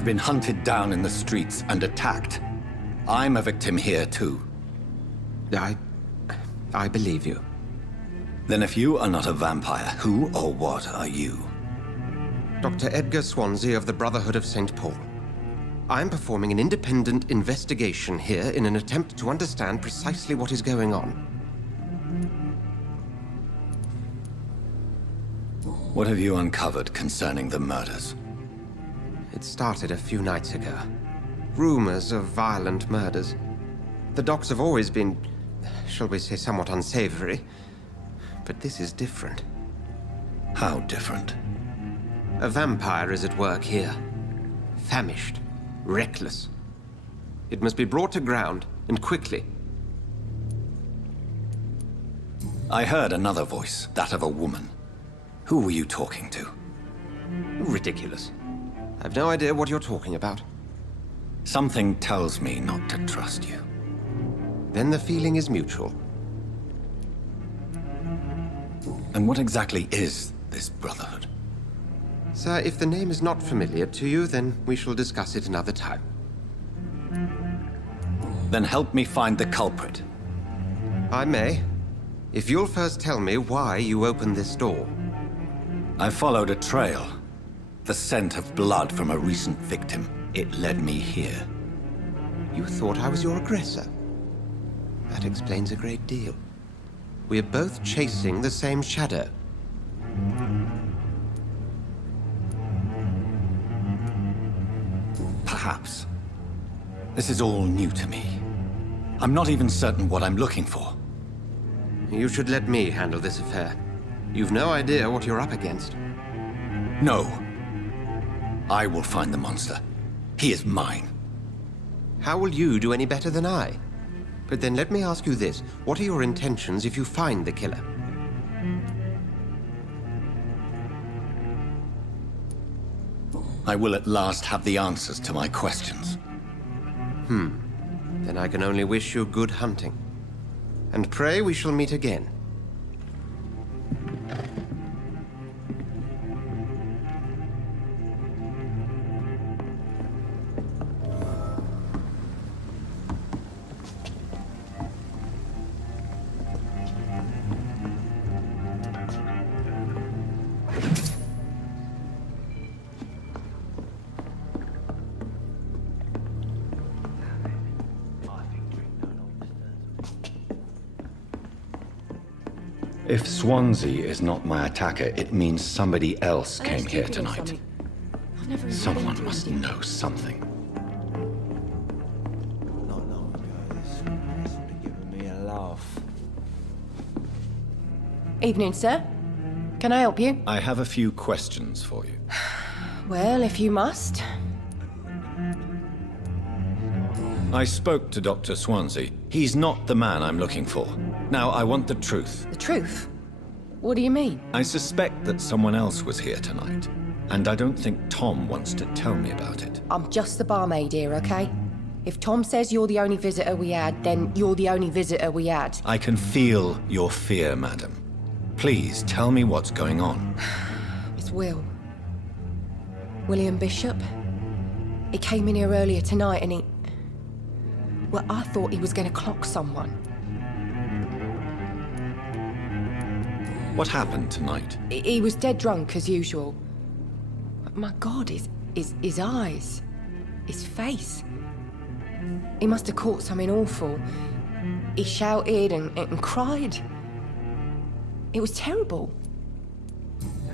I've been hunted down in the streets and attacked. I'm a victim here too. I believe you. Then if you are not a vampire, who or what are you? Dr. Edgar Swansea of the Brotherhood of St. Paul. I'm performing an independent investigation here in an attempt to understand precisely what is going on. What have you uncovered concerning the murders? It started a few nights ago. Rumors of violent murders. The docs have always been, shall we say, somewhat unsavory. But this is different. How different? A vampire is at work here. Famished. Reckless. It must be brought to ground, and quickly. I heard another voice, that of a woman. Who were you talking to? Ridiculous. I've no idea what you're talking about. Something tells me not to trust you. Then the feeling is mutual. And what exactly is this Brotherhood? Sir, if the name is not familiar to you, then we shall discuss it another time. Then help me find the culprit. I may, if you'll first tell me why you opened this door. I followed a trail. The scent of blood from a recent victim. It led me here. You thought I was your aggressor. That explains a great deal. We're both chasing the same shadow. Perhaps. This is all new to me. I'm not even certain what I'm looking for. You should let me handle this affair. You've no idea what you're up against. No. I will find the monster. He is mine. How will you do any better than I? But then let me ask you this. What are your intentions if you find the killer? I will at last have the answers to my questions. Then I can only wish you good hunting. And pray we shall meet again. If Swansea is not my attacker, it means somebody else came here tonight. Someone must know something. Not long ago, this would have given me a laugh. Evening, sir. Can I help you? I have a few questions for you. Well, if you must. I spoke to Dr. Swansea. He's not the man I'm looking for. Now, I want the truth. The truth? What do you mean? I suspect that someone else was here tonight, and I don't think Tom wants to tell me about it. I'm just the barmaid here, okay? If Tom says you're the only visitor we had, then you're the only visitor we had. I can feel your fear, madam. Please, tell me what's going on. It's Will. William Bishop. He came in here earlier tonight and he... Well, I thought he was going to clock someone. What happened tonight? He was dead drunk, as usual. My God, his eyes. His face. He must have caught something awful. He shouted and cried. It was terrible.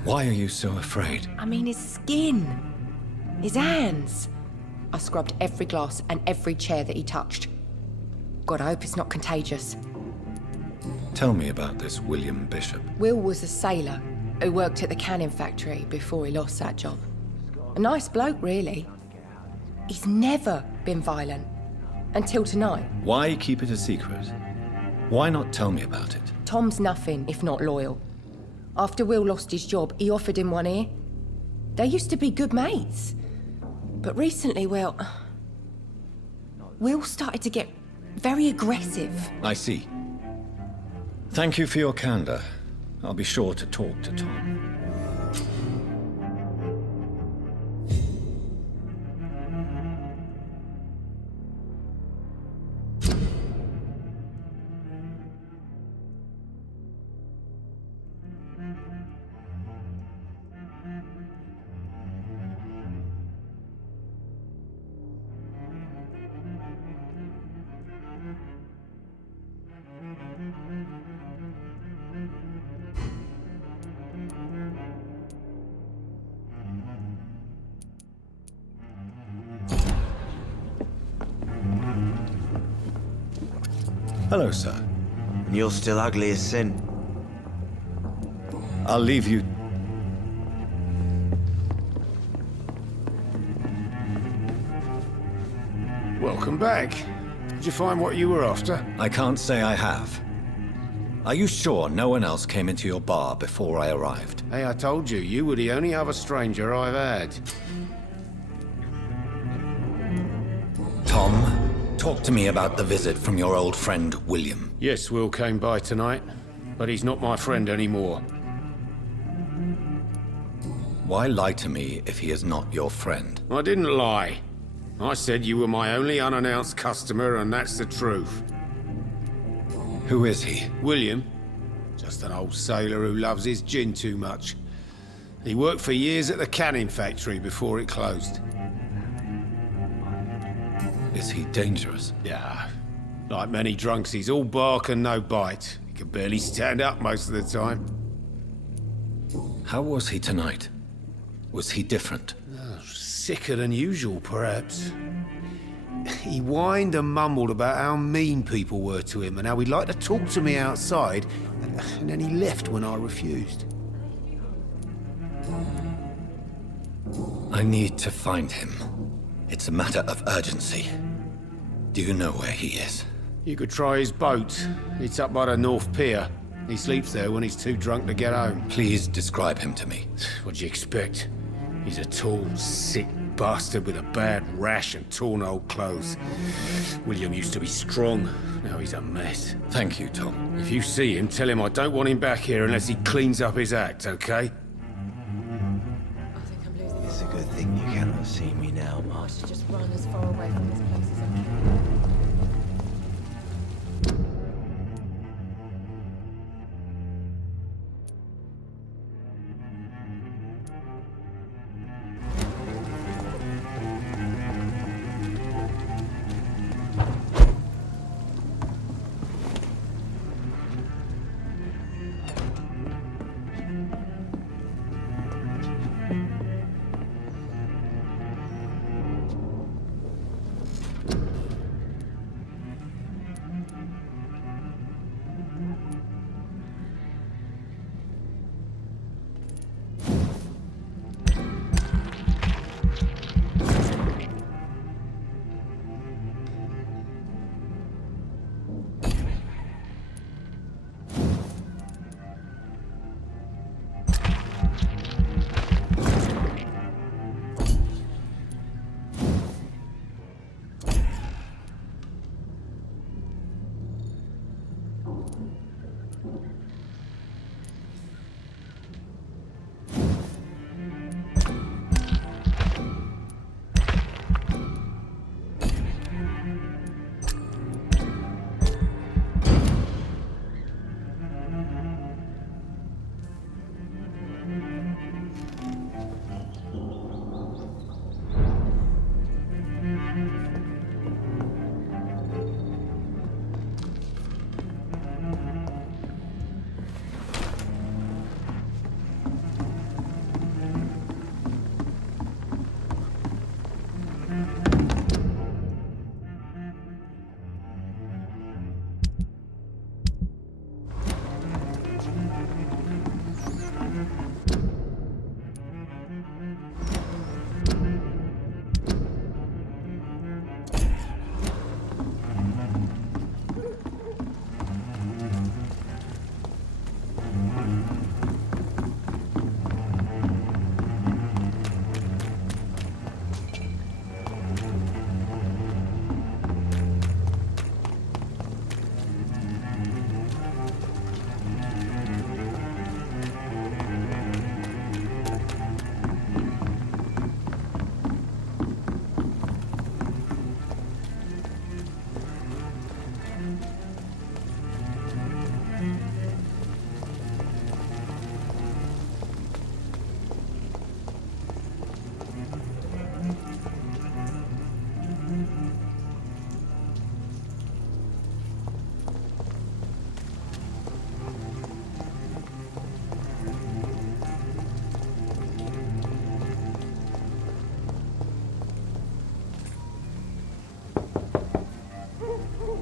Why are you so afraid? I mean, his skin. His hands. I scrubbed every glass and every chair that he touched. God, I hope it's not contagious. Tell me about this William Bishop. Will was a sailor who worked at the canning factory before he lost that job. A nice bloke, really. He's never been violent. Until tonight. Why keep it a secret? Why not tell me about it? Tom's nothing if not loyal. After Will lost his job, he offered him one ear. They used to be good mates. But recently, well... Will started to get very aggressive. I see. Thank you for your candor. I'll be sure to talk to Tom. Hello, sir. And you're still ugly as sin. I'll leave you. Welcome back. Did you find what you were after? I can't say I have. Are you sure no one else came into your bar before I arrived? Hey, I told you, you were the only other stranger I've had. Tom, talk to me about the visit from your old friend, William. Yes, Will came by tonight, but he's not my friend anymore. Why lie to me if he is not your friend? I didn't lie. I said you were my only unannounced customer, and that's the truth. Who is he? William, just an old sailor who loves his gin too much. He worked for years at the canning factory before it closed. Is he dangerous? Yeah, like many drunks, he's all bark and no bite. He can barely stand up most of the time. How was he tonight? Was he different? Sicker than usual, perhaps. He whined and mumbled about how mean people were to him and how he'd like to talk to me outside, and then he left when I refused. I need to find him. It's a matter of urgency. Do you know where he is? You could try his boat. It's up by the North Pier. He sleeps there when he's too drunk to get home. Please describe him to me. What'd you expect? He's a tall, sick bastard with a bad rash and torn old clothes. William used to be strong. Now he's a mess. Thank you, Tom. If you see him, tell him I don't want him back here unless he cleans up his act, okay? It's a good thing you cannot see me now, I Mark. should just run as far away from this place as I can.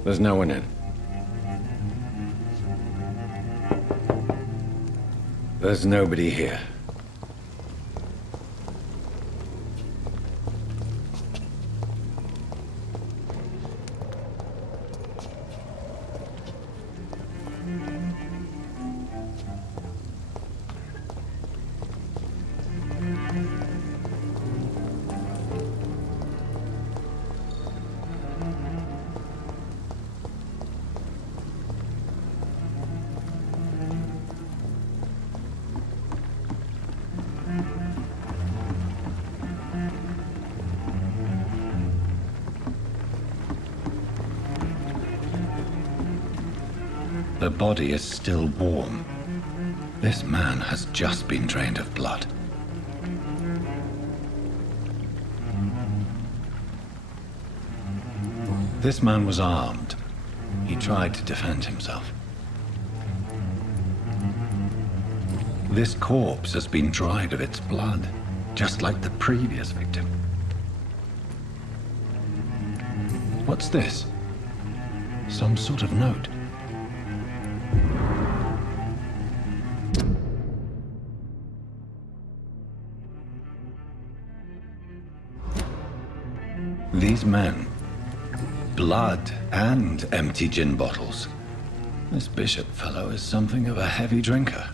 There's no one in. There's nobody here. The body is still warm. This man has just been drained of blood. This man was armed. He tried to defend himself. This corpse has been dried of its blood, just like the previous victim. What's this? Some sort of note. These men, blood and empty gin bottles. This bishop fellow is something of a heavy drinker.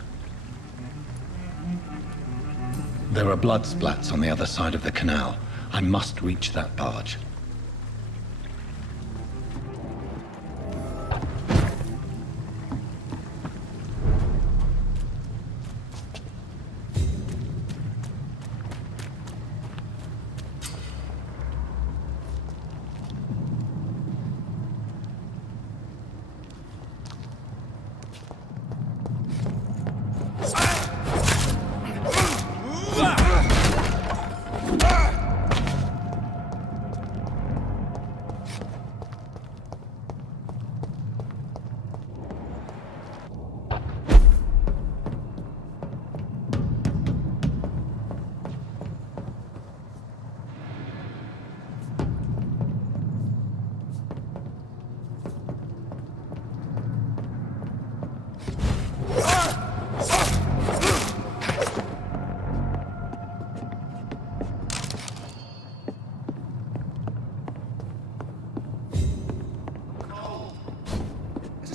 There are blood splats on the other side of the canal. I must reach that barge.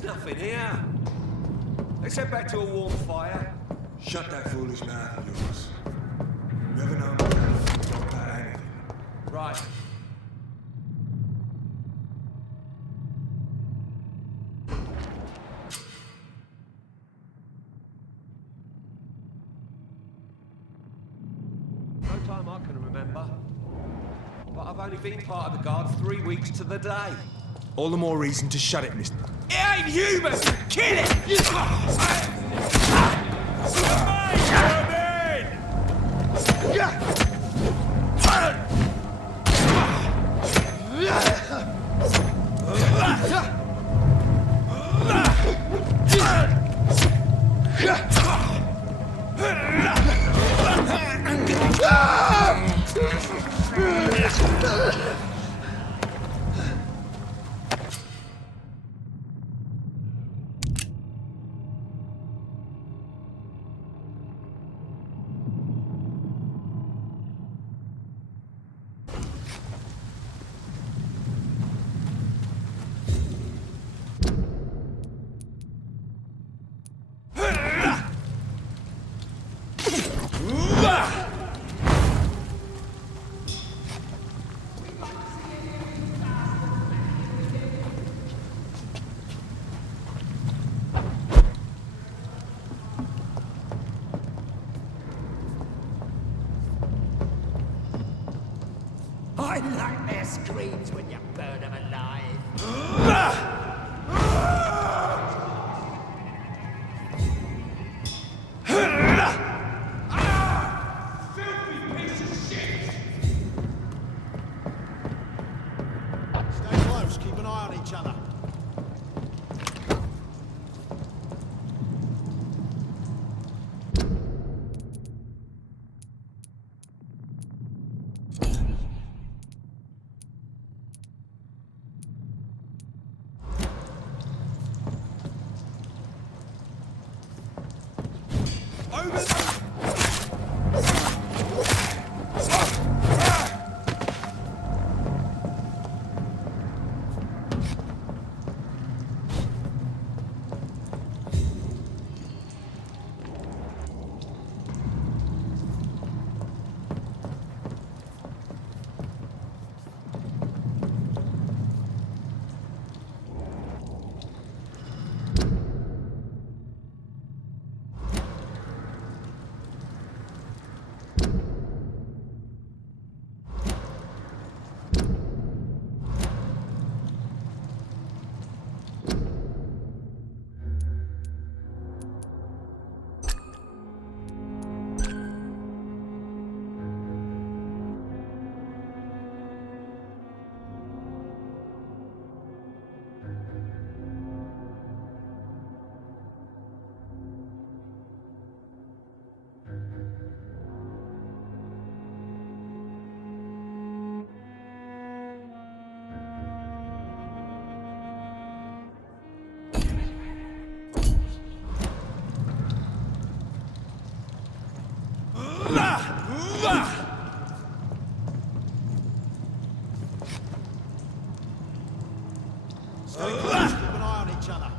Nothing here. Let's head back to a warm fire. Shut that foolish mouth of yours. You ever know me? Don't about anything. Right. No time I can remember. But I've only been part of the guard 3 weeks to the day. All the more reason to shut it, mister. It ain't human! Kill it! I like their screams when you burn them alive. Stay close, keep an eye on each other. Stay close, keep an eye on each other.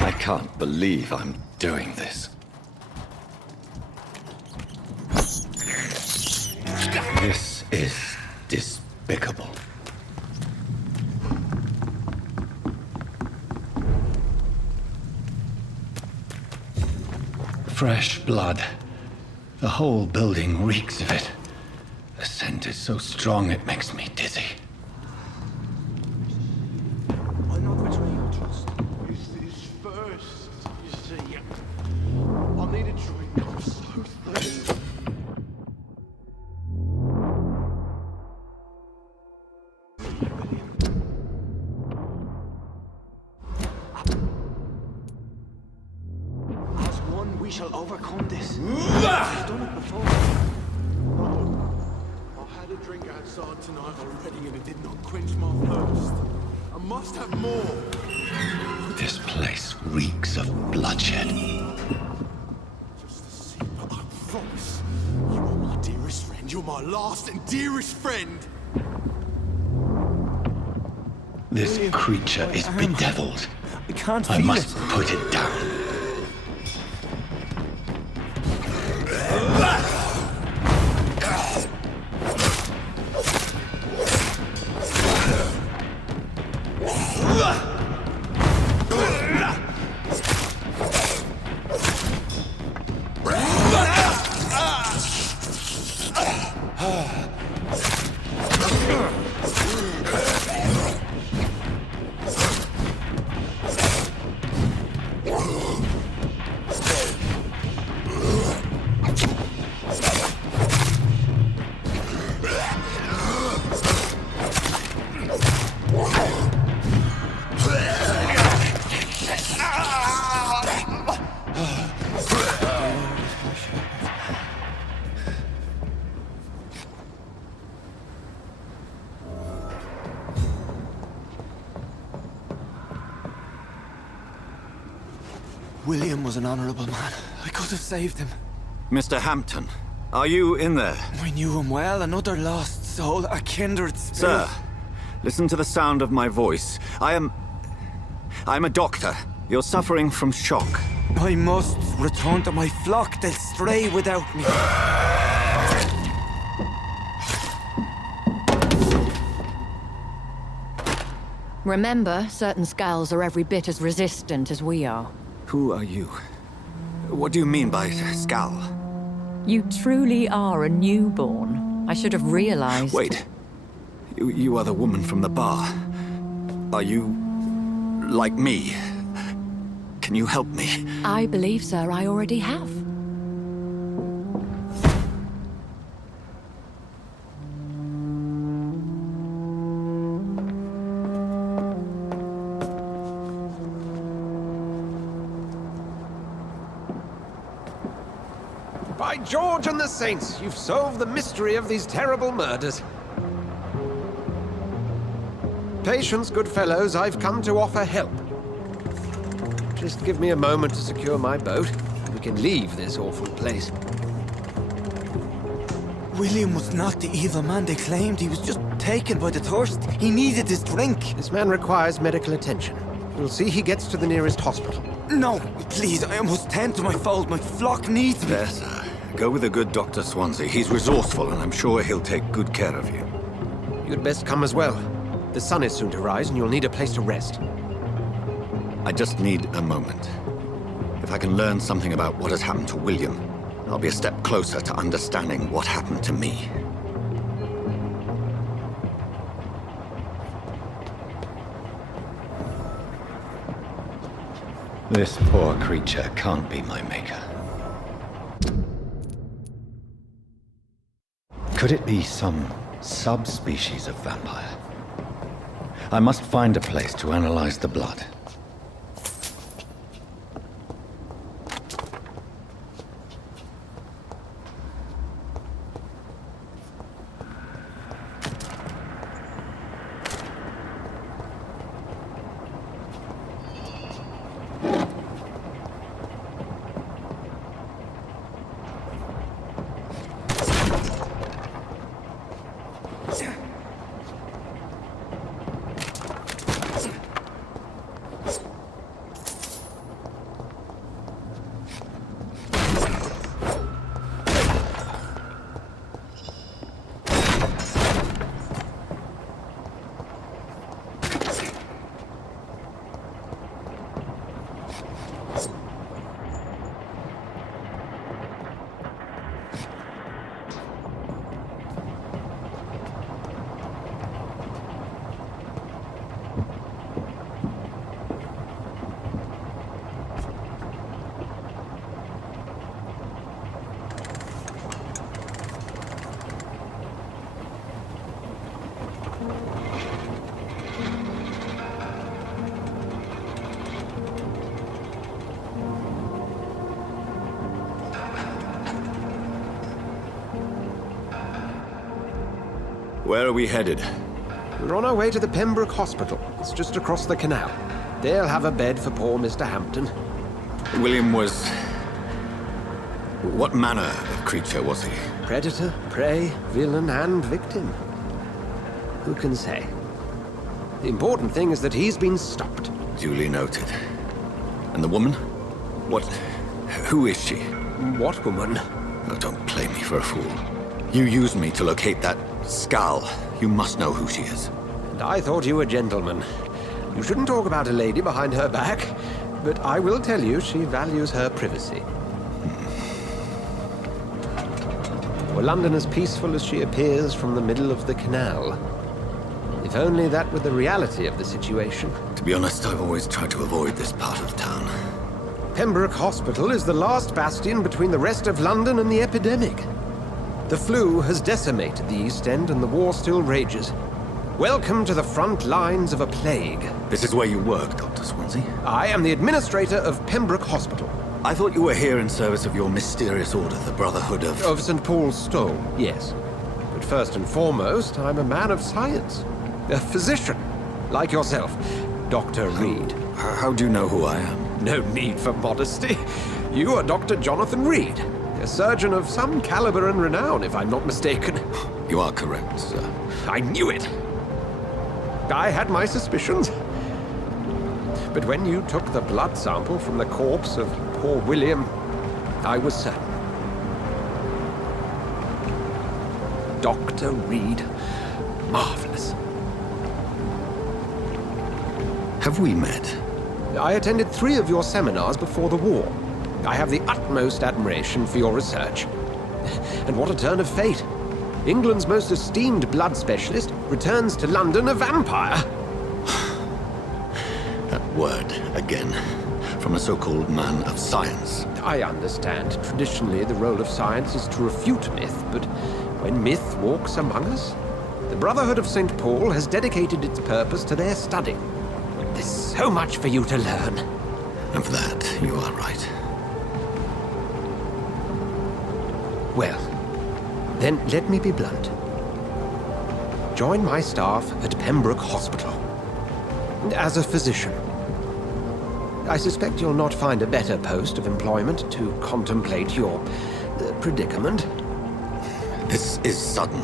I can't believe I'm doing this. This is despicable. Fresh blood. The whole building reeks of it. The scent is so strong it makes me dizzy. I'm not betraying your trust. This is first, you see. I need a drink. I'm so thirsty. As one, we shall overcome this. We've done it before. No. I had a drink outside tonight already and it did not quench my thirst. I must have more. This place reeks of bloodshed. Just to see, but I promise, you are my dearest friend. You're my last and dearest friend. This creature is bedeviled. I can't I must put it down. William was an honorable man. I could have saved him. Mr. Hampton, are you in there? I knew him well, another lost soul, a kindred spirit. Sir, listen to the sound of my voice. I'm a doctor. You're suffering from shock. I must return to my flock. They'll stray without me. Remember, certain skulls are every bit as resistant as we are. Who are you? What do you mean by skull? You truly are a newborn. I should have realized. Wait. You are the woman from the bar. Are you... like me? Can you help me? I believe, sir, I already have. By George and the Saints, you've solved the mystery of these terrible murders. Patience, good fellows, I've come to offer help. Just give me a moment to secure my boat, and we can leave this awful place. William was not the evil man they claimed. He was just taken by the thirst. He needed his drink. This man requires medical attention. We'll see he gets to the nearest hospital. No, please, I must tend to my fold. My flock needs me. There, sir. Go with the good Dr. Swansea. He's resourceful, and I'm sure he'll take good care of you. You'd best come as well. The sun is soon to rise, and you'll need a place to rest. I just need a moment. If I can learn something about what has happened to William, I'll be a step closer to understanding what happened to me. This poor creature can't be my maker. Could it be some subspecies of vampire? I must find a place to analyze the blood. Where are we headed? We're on our way to the Pembroke Hospital. It's just across the canal. They'll have a bed for poor Mr. Hampton. William was... what manner of creature was he? Predator, prey, villain, and victim. Who can say? The important thing is that he's been stopped. Duly noted. And the woman? What... who is she? What woman? Oh, don't play me for a fool. You used me to locate that skull. You must know who she is. And I thought you a gentleman. You shouldn't talk about a lady behind her back, but I will tell you she values her privacy. Were London as peaceful as she appears from the middle of the canal? If only that were the reality of the situation. To be honest, I've always tried to avoid this part of town. Pembroke Hospital is the last bastion between the rest of London and the epidemic. The flu has decimated the East End and the war still rages. Welcome to the front lines of a plague. This is where you work, Dr. Swansea? I am the administrator of Pembroke Hospital. I thought you were here in service of your mysterious order, the Brotherhood of... Of St. Paul's Stole, yes. But first and foremost, I'm a man of science. A physician, like yourself, Dr. Reed. How do you know who I am? No need for modesty. You are Dr. Jonathan Reed, a surgeon of some caliber and renown, if I'm not mistaken. You are correct, sir. I knew it! I had my suspicions. But when you took the blood sample from the corpse of poor William, I was certain. Dr. Reed. Marvelous. Have we met? I attended 3 of your seminars before the war. I have the utmost admiration for your research. And what a turn of fate. England's most esteemed blood specialist returns to London a vampire. word again. From a so-called man of science. I understand. Traditionally, the role of science is to refute myth, but when myth walks among us, the Brotherhood of St. Paul has dedicated its purpose to their study. There's so much for you to learn. And for that, you are right. Well, then let me be blunt. Join my staff at Pembroke Hospital. As a physician. I suspect you'll not find a better post of employment to contemplate your predicament. This is sudden.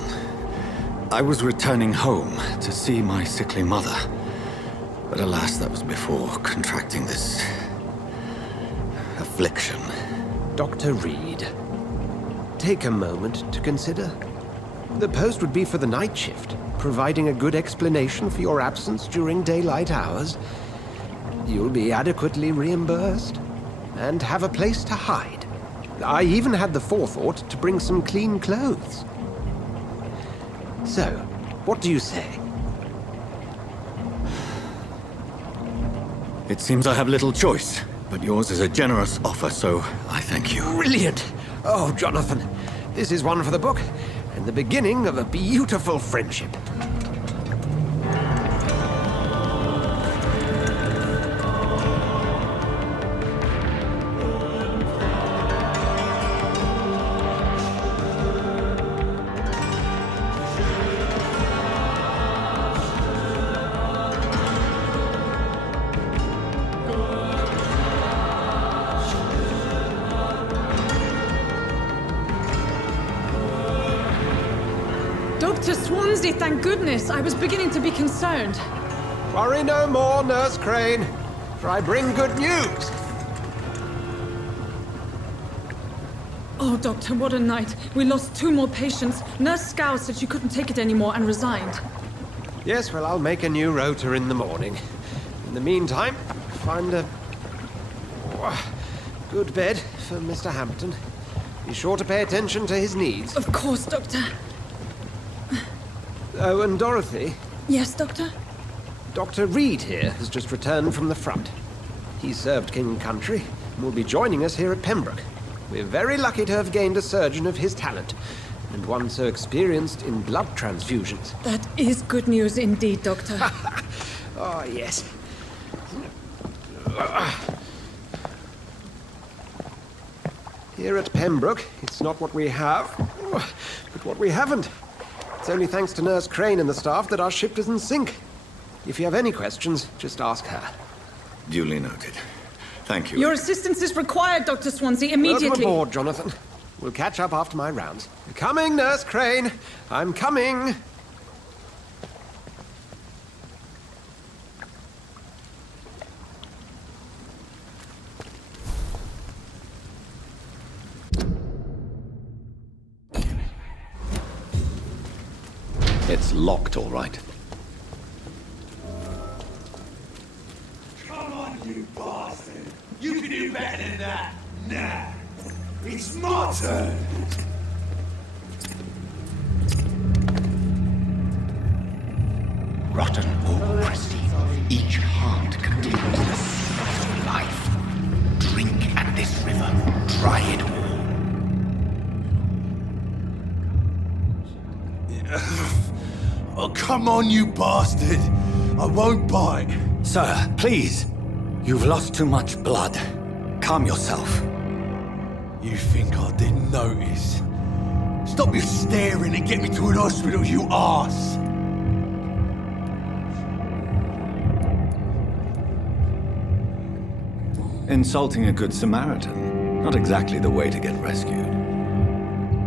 I was returning home to see my sickly mother. But alas, that was before contracting this affliction. Dr. Reed, take a moment to consider. The post would be for the night shift, providing a good explanation for your absence during daylight hours. You'll be adequately reimbursed and have a place to hide. I even had the forethought to bring some clean clothes. So, what do you say? It seems I have little choice, but yours is a generous offer, so I thank you. Brilliant! Oh, Jonathan, this is one for the book, and the beginning of a beautiful friendship. Dr. Swansea, thank goodness. I was beginning to be concerned. Worry no more, Nurse Crane, for I bring good news. Oh, Doctor, what a night. We lost 2 more patients. Nurse Scow said she couldn't take it anymore and resigned. Yes, well, I'll make a new rota in the morning. In the meantime, find a good bed for Mr. Hampton. Be sure to pay attention to his needs. Of course, Doctor. Oh, and Dorothy? Yes, Doctor? Dr. Reed here has just returned from the front. He served King and Country and will be joining us here at Pembroke. We're very lucky to have gained a surgeon of his talent, and one so experienced in blood transfusions. That is good news indeed, Doctor. Oh, yes. Here at Pembroke, it's not what we have, but what we haven't. It's only thanks to Nurse Crane and the staff that our ship doesn't sink. If you have any questions, just ask her. Duly noted. Thank you. Your assistance is required, Dr. Swansea, immediately. Welcome aboard, Jonathan. We'll catch up after my rounds. Coming, Nurse Crane. I'm coming. It's locked, all right. Come on, you bastard! You can do better than that! Nah! It's my turn! Rotten or pristine, each heart contains the secret of life. Drink at this river, try it all. Oh, come on, you bastard! I won't bite! Sir, please. You've lost too much blood. Calm yourself. You think I didn't notice? Stop your staring and get me to an hospital, you arse! Insulting a good Samaritan. Not exactly the way to get rescued.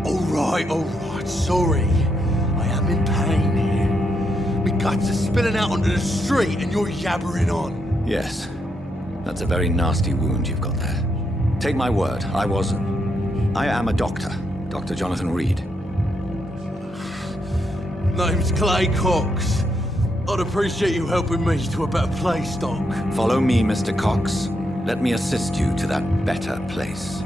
All right, sorry. I am in pain here. My guts are spilling out onto the street and you're yabbering on. Yes. That's a very nasty wound you've got there. Take my word, I am a doctor. Dr. Jonathan Reed. Name's Clay Cox. I'd appreciate you helping me to a better place, Doc. Follow me, Mr. Cox. Let me assist you to that better place.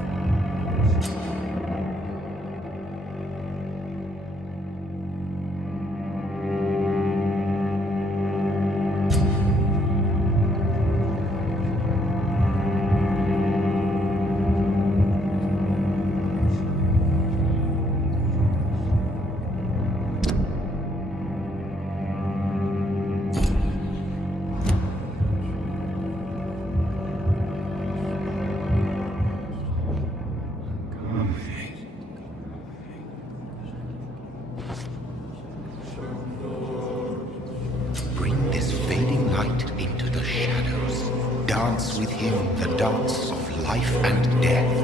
into the shadows. Dance with him the dance of life and death.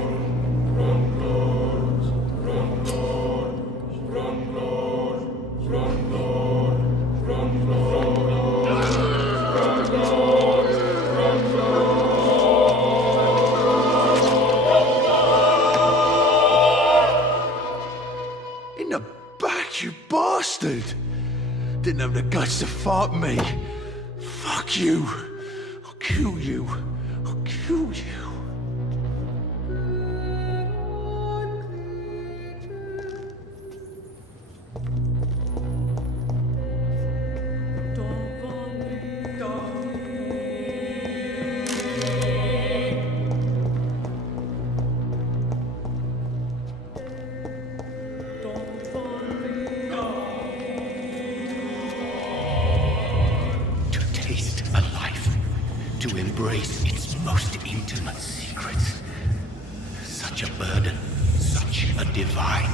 In the back, you bastard! Didn't have the guts to fight me. Fuck you. I'll kill you. I'll kill you. To embrace its most intimate secrets. Such a burden, such a divine